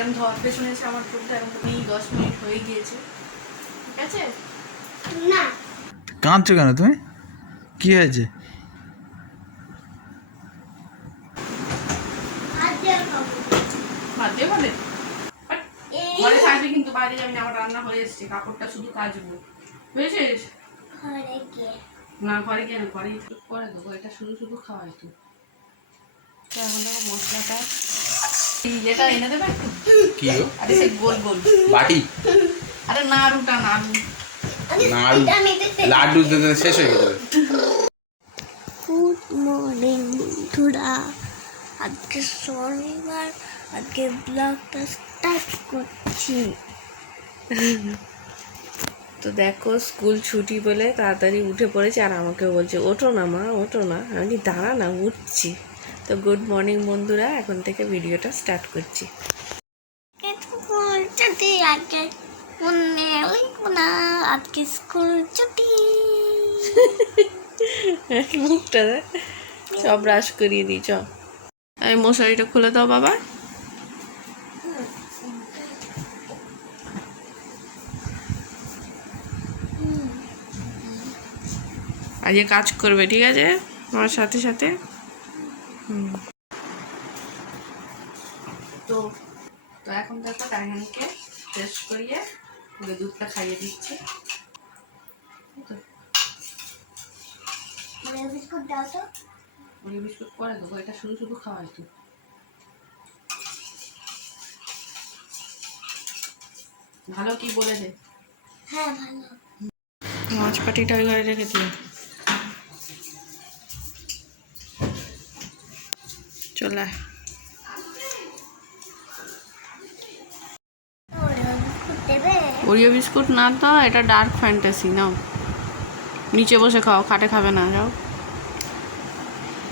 এরকম ধরবে শুনেছে আমার চোখটা এরকম 10 মিনিট হয়ে গিয়েছে, ঠিক আছে? না কাঁদছো কেন তুমি? কি হয়েছে? বাদ দিয়ে বলে ঘরে থাকবি কিন্তু বাইরে যাবি না। আমার রান্না হয়ে এসছে, কাপড়টা শুধু কাচবো, বুঝেছিস? না ঘরে গিয়ে না, ঘরেই করে দেবো। এটা শুধু শুধু খাওয়াই তো। এখন দেখো মশলাটা যেটা এনে দেবে একটু। কি গো? আরে সেই গোল গোল বাটি? আরে নাড়ুটা নাড়ু লাড্ডু শেষ হয়ে গেছে। গুড মর্নিং বন্ধুরা, আজকে শনিবার, আজকে ব্লগটা স্টার্ট করছি। তো দেখো স্কুল ছুটি বলে তাড়াতাড়ি উঠে পড়েছে, আর আমাকেও বলছে ওঠো না মা, ওঠো না। আমি দাঁড়া না, উঠছি। তো গুড মর্নিং বন্ধুরা, এখন থেকে ভিডিওটা স্টার্ট করছি। ছুটি আজকে মনে হইব না, আজকে স্কুল ছুটি। মুখটা সব ব্রাশ করিয়ে দিই। চ এই মশারিটা খুলে দাও বাবা। আজকে কাজ করবে, ঠিক আছে আমার সাথে সাথে। তো তো এখন দেখো ডাইনানকে ফ্রেশ করিয়ে ওকে দুধটা খাইয়ে দিচ্ছি। বিস্কুট দাও তো। ওই বিস্কুট করে দেবো, এটা শুধু শুধু খাওয়াই তো। ভালো কি বলে দে। হ্যাঁ ভালো। মাছ পাটিটা ওই ঘরে রেখে দিও। চলে ওরিও বিস্কুট না তো, এটা ডার্ক ফ্যান্টাসি নাও। নিচে বসে খাও, খাটে খাবে না, যাও।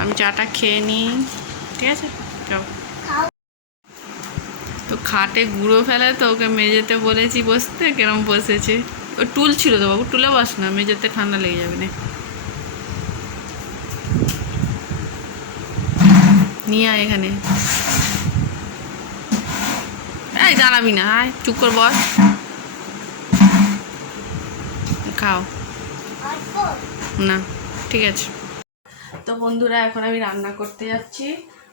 আমি চাটা খেয়ে নিই, ঠিক আছে? যাও। তো খাটে গুঁড়ো ফেলে তো ওকে মেঝেতে বলেছি বসতে, কেরম বসেছে। ও টুল ছিল তো বাবু, টুলে বস না, মেঝেতে ঠান্ডা লেগে যাবে না। নিয়ে আয় এখানে। এই দাঁড়াবি না, আয় চুপ করে বস, খাও না, ঠিক আছে? তো বন্ধুরা এখন আমি রান্না করতে যাচ্ছি,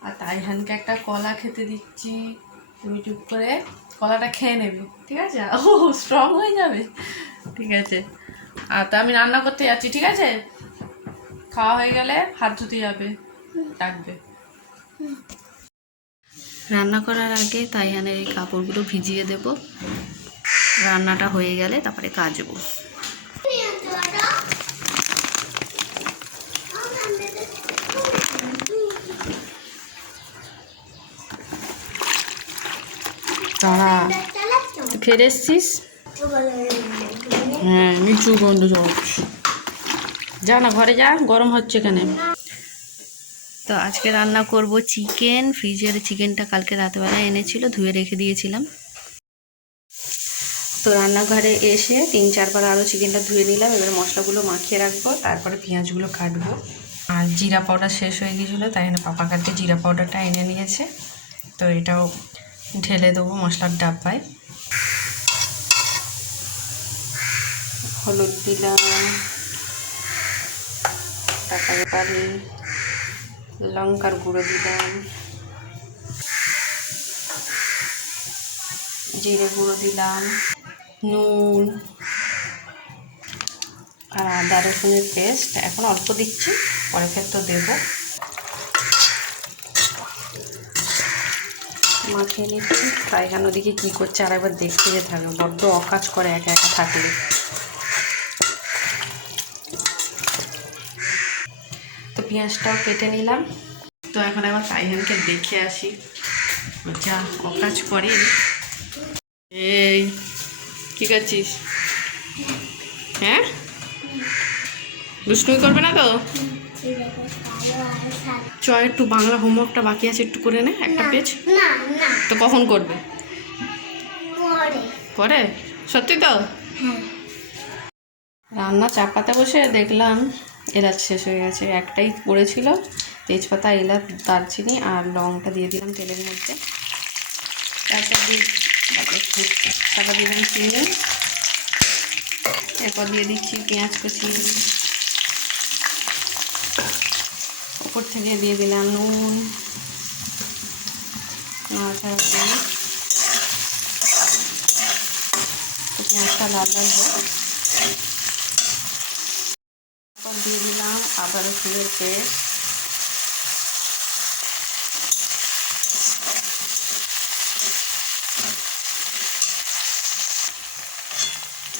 আর তাইহানকে একটা কলা খেতে দিচ্ছি। তুমি চুপ করে কলাটা খেয়ে নেবে, ঠিক আছে? ও স্ট্রং হয়ে যাবে, ঠিক আছে? আর তো আমি রান্না করতে যাচ্ছি, ঠিক আছে? খাওয়া হয়ে গেলে হাত ধুতে যাবে, ডাকবে। রান্না করার আগে তাইহানের এই কাপড়গুলো ভিজিয়ে দেব, রান্নাটা হয়ে গেলে তারপরে কাচবো। তারা ফেরে এসছিস? হ্যাঁ মিঠু গন্ধ সব। যা না ঘরে যা, গরম হচ্ছে কেন? তো আজকে রান্না করব চিকেন। ফ্রিজের চিকেনটা কালকে রাতেবেলা এনেছিল, ধুয়ে রেখে দিয়েছিলাম। তো রান্নাঘরে এসে 3-4 বার আরও চিকেনটা ধুয়ে নিলাম। এবার মশলাগুলো মাখিয়ে রাখবো, তারপরে পেঁয়াজগুলো কাটবো। আর জিরা পাউডার শেষ হয়ে গিয়েছিলো, তাই জন্য পাপা কাটতে জিরা পাউডারটা এনে নিয়েছে। তো এটাও ঢেলে দেবো মশলার ডাব্বায়। হলুদ দিলাম, তারপরে লঙ্কার গুঁড়ো দিলাম, জিরে গুঁড়ো দিলাম, নুন আর আদা রসুনের পেস্ট। এখন অল্প দিচ্ছি, পরে ফের তো দেবো। মাখিয়ে নিচ্ছি। তাইহান ওদিকে কী করছে আর একবার দেখতে যেতে হবে, বড্ড অকাজ করে একা একা থাকলে। তো পেঁয়াজটাও কেটে নিলাম। তো এখন একবার তাইহানকে দেখে আসি, যা অকাজ করে। এই কী করছিস? হ্যাঁ দুষ্টুমি করবে না তো? চ একটু বাংলা হোমওয়ার্কটা বাকি আছে, একটু করে নে একটা পেজ। তো কখন করবে? পরে? সত্যি তো? রান্না চাপাতে বসে দেখলাম এলাচ শেষ হয়ে গেছে। একটাই পড়েছিল, তেজপাতা, এলাচ, দারচিনি আর লংটা দিয়ে দিলাম তেলের মধ্যে। তারপর দিলাম চিনি, এরপর দিয়ে দিচ্ছি পেঁয়াজ কুচি, উপর থেকে দিয়ে দিলাম নুন, নাড়াচাড়া করে পেঁয়াজটা লাল লাল হোক। তারপর দিয়ে দিলাম আদা রসুনের পেস্ট,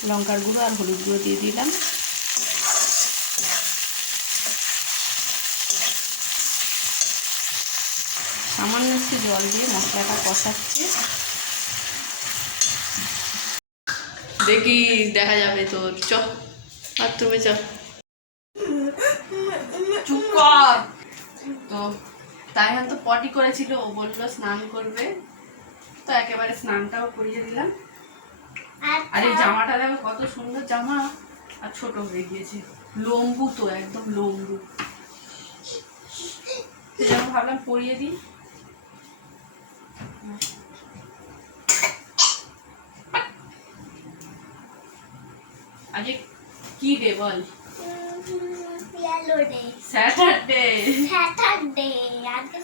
লঙ্কার গুঁড়ো আর হলুদ গুঁড়ো দিয়ে দিলাম। সামান্য একটু জল দিয়ে মশলাটা কষাচ্ছি। দেখি দেখা যাবে তোর। চ বাথরুমে চ, চুপ কর। তো তাইহান তো পটি করেছিল, ও বললো স্নান করবে, তো একেবারে স্নানটাও করিয়ে দিলাম। আর এই জামাটা দেখো কত সুন্দর জামা, আর ছোট হয়ে গিয়েছে, লম্বু তো একদম লম্বু, সেজন্য ভাবলাম পরিয়ে দিই। আজকে কি ডে বল? স্যাটারডে। আজকে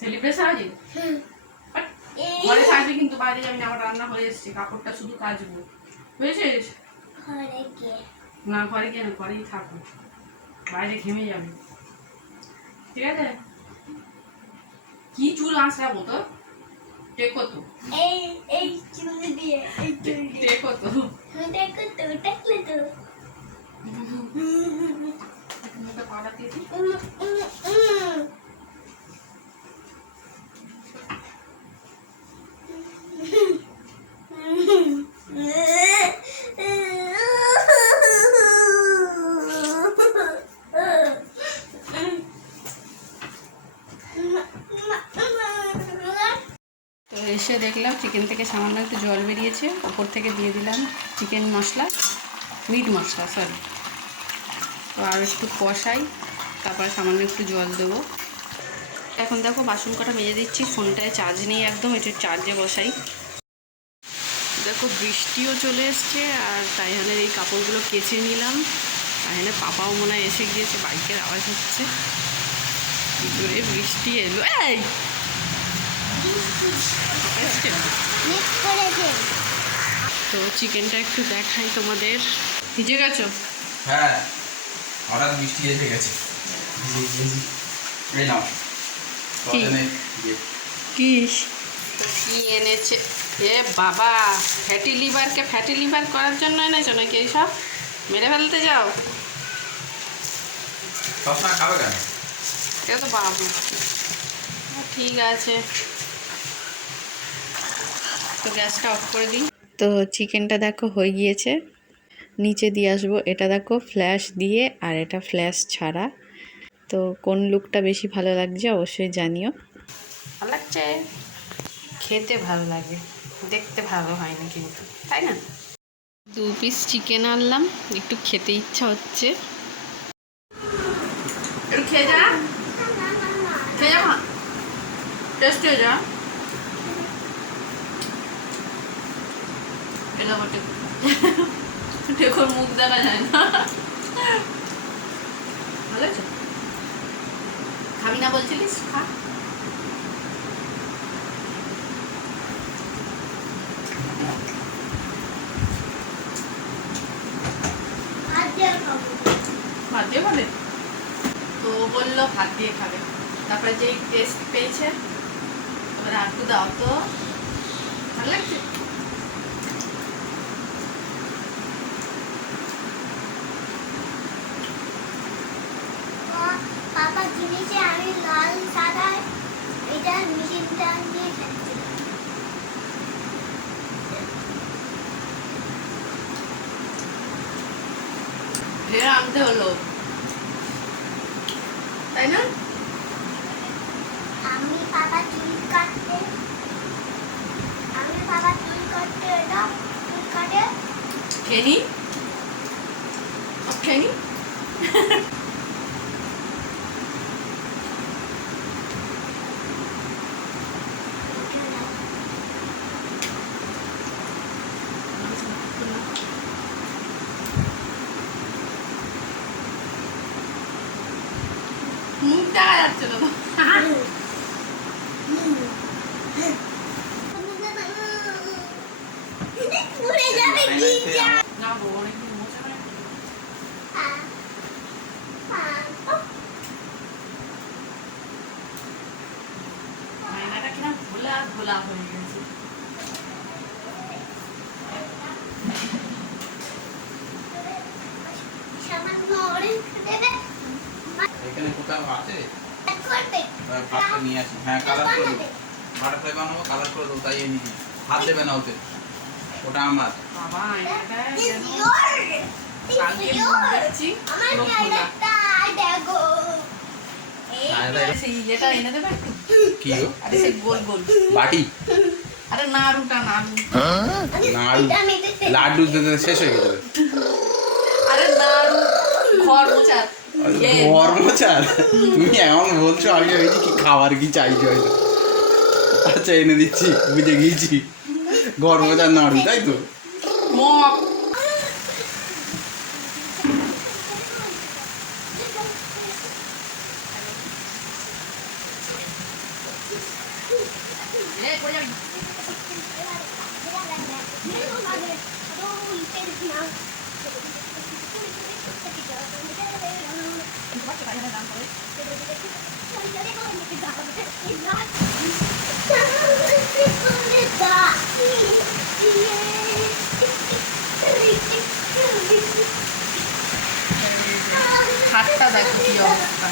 সেলিব্রেশন আছে। ঘরে থাকবি কিন্তু, বাইরে যাবি না। আমার রান্না হয়ে এসছে, কাপড়টা শুধু কাচবো, বুঝেছিস? না ঘরে গিয়ে না, ঘরেই থাকবো, বাইরে ঘেমে যাবে, ঠিক আছে? কি চুল আঁচড়াবো তো, টেকো তো, এই চুল দিয়ে টেকো তো, দেখলে তো পাড়া দিয়ে দিই। তো এসে দেখলাম চিকেন থেকে সামান্য একটু জল বেরিয়েছে, ওপর থেকে দিয়ে দিলাম চিকেন মশলা, মিট মশলা সরি। তো আর একটু কষাই, তারপরে সামান্য একটু জল দেবো। এখন দেখো বাসন কটা মেজে দিচ্ছি, ফোনটায় চার্জ নেই একদম, একটু চার্জে বসাই। দেখো বৃষ্টিও চলে এসছে, আর তাইহানের এই কাপড়গুলো কেচে নিলাম। তাইহানের পাপাও মনে হয় এসে গিয়েছে, বাইকের আওয়াজ হচ্ছে, জোরে বৃষ্টি এলো। এই তো চিকেনটা একটু দেখাই তোমাদের। ভিজে গেছো? হ্যাঁ, হঠাৎ বৃষ্টি এসে গেছে। এই নাও কি এনেছে? এ বাবা, ফ্যাটি লিভার করার জন্য এনেছো নাকি এইসব? মেরে ফেলতে যাও? সবসময় খাবে কেন? এটা তো বাবু। ঠিক আছে, তো গ্যাসটা অফ করে দিই। তো চিকেনটা দেখো হয়ে গিয়েছে, নিচে দিয়ে আসবো। এটা দেখো ফ্ল্যাশ দিয়ে, আর এটা ফ্ল্যাশ ছাড়া। তো কোন লুকটা বেশি ভালো লাগছে অবশ্যই জানিও। ভালো লাগছে, খেতে ভালো লাগে, দেখতে ভালো হয় না কিন্তু, তাই না? 2 পিস চিকেন আনলাম, একটু খেতে ইচ্ছা হচ্ছে। একটু খেয়ে যা, খেয়ে যা, টেস্ট হয়ে যা। এটা বটে, দেখো মুখ দেখা যায় না। ভালো আছে? খাবি না বলছিলিস? খা। ভাত দিয়ে খাবে? তো বললো ভাত দিয়ে খাবে, তারপরে যেই টেস্ট পেয়েছে, এবার একটু দাও তো। ভালো লাগছে? পাপা কিনেছে, আমি লাল সাদা এটা মেশিনটা নিয়ে খাচ্ছি। আনতে হলো, তাই না? আমি পাপা চুল কাটতে এটা চুল কাটে খেনি খেনি। পুরা ঘোলা হয়ে গেছে। সামান্য অরেঞ্জ দেবে এখানে কোথাও আছে করবে পাঁচটা নিয়ে আসি। হ্যাঁ কালার করে দেবো, বাটারফ্লাই বানাবো, কালার করে দেবো, তাই এনেছি। হাত দেবে না ওতে, ওটা আমার। বাবা এটা This যেন your কালকে দেখছি আমার পুরো খোলা। একটা দেখো সেই ইয়েটা এনে দেবে একটু? কি গো? আরে সেই গোল গোল বাটি আরে নাড়ুটা নাড়ু নাড়ু লাড্ডু দিতে শেষ হয়ে গেছে। আরে নাড়ু ঘর মোছার ইয়ে, কর্মচার তুমি এমন বলছো, আমি ভেবেছি কি খাবার কি চাইছো হয়তো। আচ্ছা এনে দিচ্ছি, বুঝে গিয়েছি। গরমচার নাড়ু, তাই তো? মপ এ কই যাবি? হাতটা দেখো কি অবস্থা।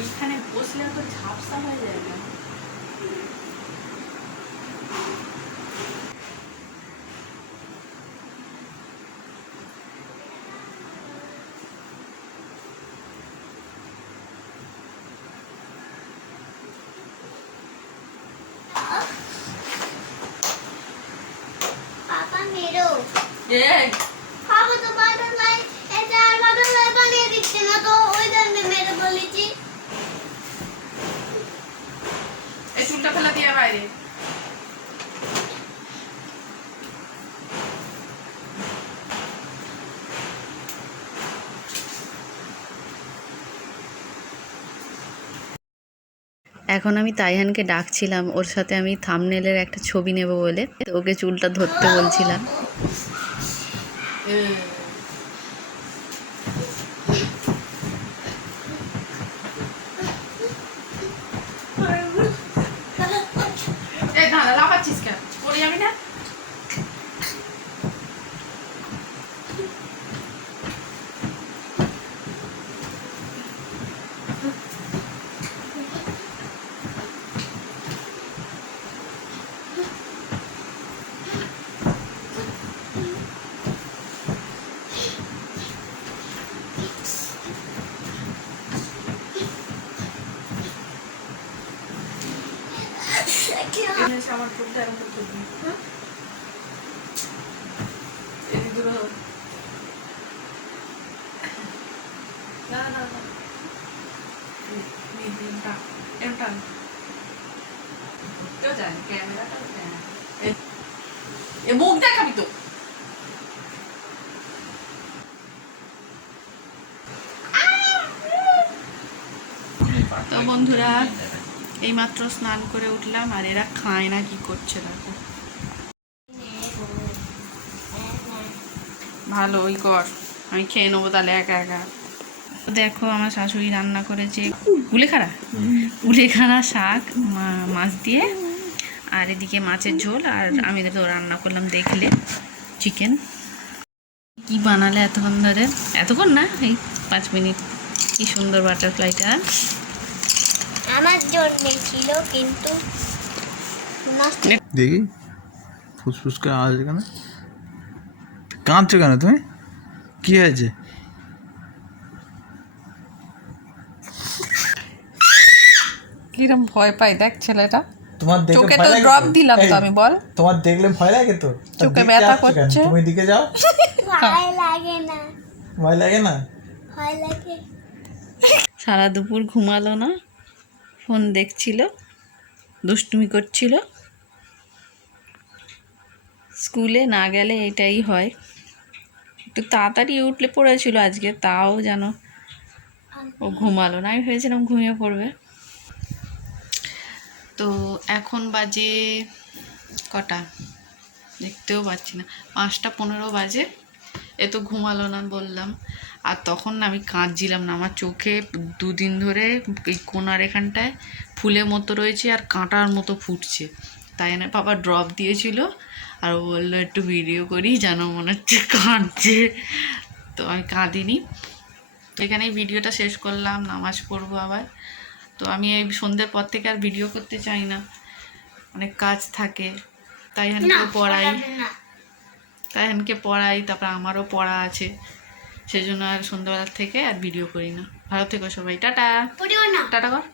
এইখানে বসলে তো ঝাপসা হয়ে যায় না? পাপা মেরো এই খাবো তো বাটারফ্লাই, এটা আর বাটারফ্লাই বানিয়ে দিচ্ছে না তো, ওই জন্য মেরে বলেছি। এই চুলটা ফেলা দিয়ে বাইরে। এখন আমি তাইহানকে ডাকছিলাম, ওর সাথে আমি থাম্বনেলের একটা ছবি নেব বলে, তো ওকে চুলটা ধরতে বলছিলাম। এই দাঁড়া, লাফাচ্ছিস কেন? পড়ে যাবি না? আমার চুলটা এরকম করবি, হ্যাঁ? এদিক দূরে হো। না না না, এমটা কেউ জানে ক্যামেরাটা এ মুখ দেখাবি তো। তো বন্ধুরা এইমাত্র স্নান করে উঠলাম, আর এরা খায় না কি করছে দেখো। ভালো ওই কর, আমি খেয়ে নেবো তাহলে একা একা। দেখো আমার শাশুড়ি রান্না করেছে কুলেখাড়া শাক মাছ দিয়ে, আর এদিকে মাছের ঝোল, আর আমি তো রান্না করলাম দেখলে চিকেন। কি বানালে এতক্ষণ ধরে? এতক্ষণ না, এই 5 মিনিট। কি সুন্দর বাটারফ্লাইটা আমার জন্য ছিল কিন্তু দেখি ফুসফুস করে আওয়াজ কেন, কাঁদছো কেন তুমি? কি হয়েছে? কিরম ভয় পাই দেখ ছেলেটা। তোমার দেখে চোখে ভয় তো লাগে ড্রপ তো? দিলাম তো এই, আমি, বল। তোমার দেখলে ভয় লাগে তো? তা চোখে দেখতে ব্যথা আসছো কেন? করছে। তুমি দিকে যাও। ভয় লাগে না, ভয় লাগে না? ভয় লাগে। সারা দুপুর ঘুমালো না, ফোন দেখছিল, দুষ্টুমি করছিল। স্কুলে না গেলে এটাই হয়। একটু তাড়াতাড়ি উঠলে পড়েছিল আজকে, তাও যেন ও ঘুমালো না। আমি ভেবেছিলাম ঘুমিয়ে পড়বে। তো এখন বাজে কটা দেখতেও পাচ্ছি না, 5:15 বাজে। এ তো ঘুমালো না বললাম, আর তখন না আমি কাঁদছিলাম না, আমার চোখে 2 দিন ধরে এই কোনার এখানটায় ফুলের মতো রয়েছে আর কাঁটার মতো ফুটছে। তাই না বাবা ড্রপ দিয়েছিল, আর ও বললো একটু ভিডিও করি, যেন মনে হচ্ছে কাঁদছে। তো আমি কাঁদিনি। তো এখানেই ভিডিওটা শেষ করলাম, নামাজ পড়বো আবার। তো আমি এই সন্ধ্যের পর থেকে আর ভিডিও করতে চাই না, অনেক কাজ থাকে। তাইহানকে পড়াই, তারপর আমারও পড়া আছে, সেই জন্য আর সন্ধ্যাবেলার থেকে আর ভিডিও করি না। ভালো থেকো সবাই, টাটা। টাটা কর।